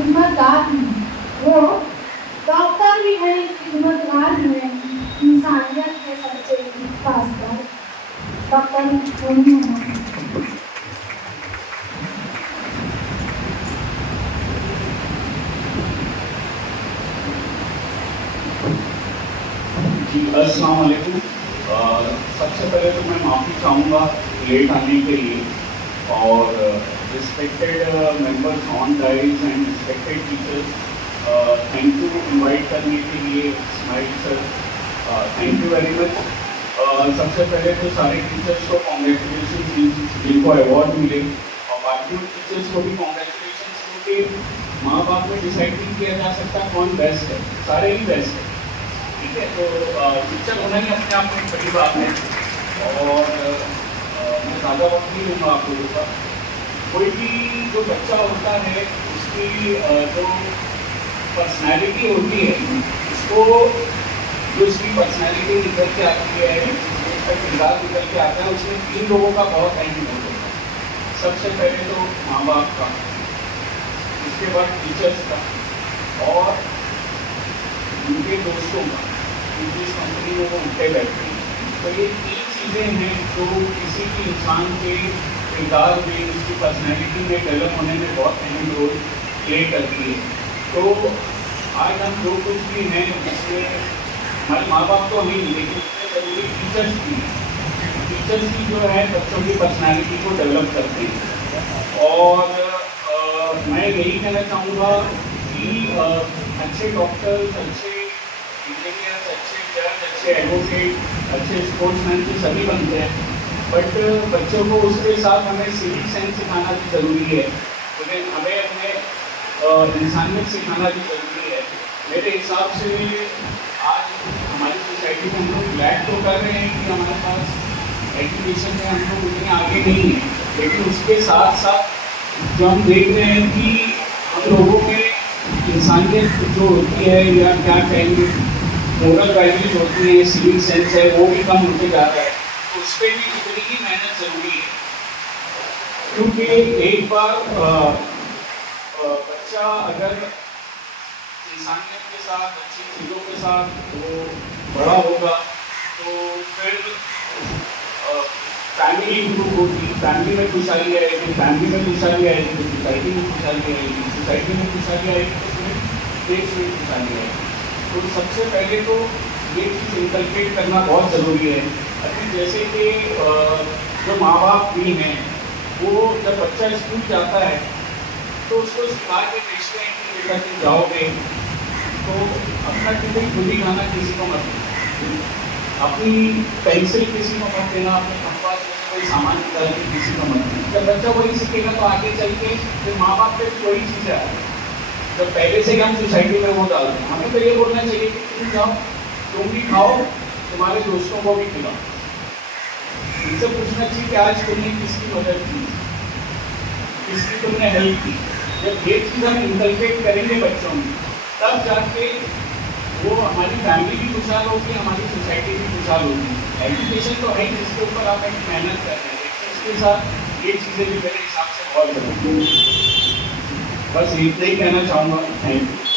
खिदमतगार हैं, वो डॉक्टर भी हैं, खिदमतगार हैं, इंसानियत के सच्चे पासदार डॉक्टर मोनी मोहम्मद। जी अस्सलाम वालेकुम। सबसे पहले तो मैं माफ़ी चाहूँगा लेट आने के लिए, और respected members on dais and respected teachers, thank you invite करने के लिए Ismail sir, thank you very much. सबसे पहले तो सारे टीचर्स को कॉन्ग्रेचुलेशन जिनको अवार्ड मिले, और बाकी टीचर्स को भी कॉन्ग्रेचुलेशन, क्योंकि माँ बाप में डिसाइड नहीं किया जा सकता कौन बेस्ट है, सारे ही बेस्ट है। ठीक है, तो टीचर होना ही अपने आप में एक बड़ी बात है। और मैं ज़्यादा वक्त नहीं लूँगा आप लोगों का। कोई भी जो बच्चा होता है उसकी जो पर्सनैलिटी होती है, उसको जो उसकी पर्सनैलिटी निकल के आती है, उसका किरदार निकल के आता है, उसमें 3 लोगों का बहुत अहम रोल होता है। सबसे पहले तो माँ बाप का, उसके बाद टीचर्स का, और उनके दोस्तों का, जिस कंपनी में वो उठे बैठते हैं। तो ये 3 चीज़ें हैं जो किसी भी इंसान के किरदार में, उसकी पर्सनैलिटी में डेवलप होने में बहुत अहम रोल प्ले करती है। तो आज हम जो कुछ भी हैं उसमें हमारे माँ बाप तो नहीं, लेकिन उसमें ज़रूरी टीचर्स भी हैं। टीचर्स की जो है बच्चों की पर्सनैलिटी को डेवलप करते हैं। और मैं यही कहना चाहूँगा कि अच्छे डॉक्टर्स, अच्छे इंजीनियर्स, अच्छे जज, अच्छे एडवोकेट, अच्छे स्पोर्ट्समैन तो सभी बनते हैं, बट बच्चों को उसके साथ हमें सिविक सेंस सिखाना भी ज़रूरी है। हमें अपने इंसानियत सिखाना भी ज़रूरी है। मेरे हिसाब से आज हमारी सोसाइटी में हम लोग ब्लैक तो कर रहे हैं कि हमारे पास एजुकेशन में हम लोग उतने आगे नहीं हैं, लेकिन उसके साथ साथ जो हम देख रहे हैं कि हम लोगों में इंसानियत जो होती है, या क्या कहेंगे, मोरल वैल्यूज होती है, सिविक सेंस है, वो भी कम होते जा रहा है। तो उस पर भी उतनी ही मेहनत ज़रूरी है, क्योंकि एक बार बच्चा अगर इंसानियत के साथ, अच्छी चीज़ों के साथ वो बड़ा होगा, तो फिर फैमिली इम्प्रूव होगी, फैमिली में खुशहाली आएगी, फैमिली में खुशहाली आएगी तो सोसाइटी में खुशहाली आएगी, सोसाइटी में खुशहाली आएगी तो फिर देश में खुशहाली आएगी। तो सबसे पहले तो ये चीज़ इनकलकेट करना बहुत ज़रूरी है। अभी जैसे कि जो माँ बाप भी हैं, वो जब बच्चा स्कूल जाता है तो उसको सिखा के भेजते हैं कि बेटा तुम जाओगे तो अपना टिफिन खुद ही खाना, किसी को मत देना, अपनी पेंसिल किसी को मत देना, अपने कंपास में कोई सामान निकाल के किसी को मत देना। जब बच्चा वही सीखेगा तो आगे चल के फिर माँ बाप पे भी वही चीज़ है। जब पहले से ही हम सोसाइटी में वो डालते हैं, हमें तो ये बोलना चाहिए कि तुम जाओ, तुम भी खाओ, तुम्हारे दोस्तों को भी खिलाओ। इनसे पूछना चाहिए कि आज तुमने किसकी मदद की, किसकी तुमने हेल्प की। जब ये चीज़ हम इंकलकेट करेंगे बच्चों में, तब जाके वो हमारी फैमिली भी खुशहाल होगी, हमारी सोसाइटी भी खुशहाल होगी। एजुकेशन तो है जिसके ऊपर आप एक मेहनत कर रहे हैं, लेकिन उसके साथ ये चीज़ें भी मेरे हिसाब से बहुत ज़रूरी है। बस इतना ही कहना चाहूँगा। Thank you.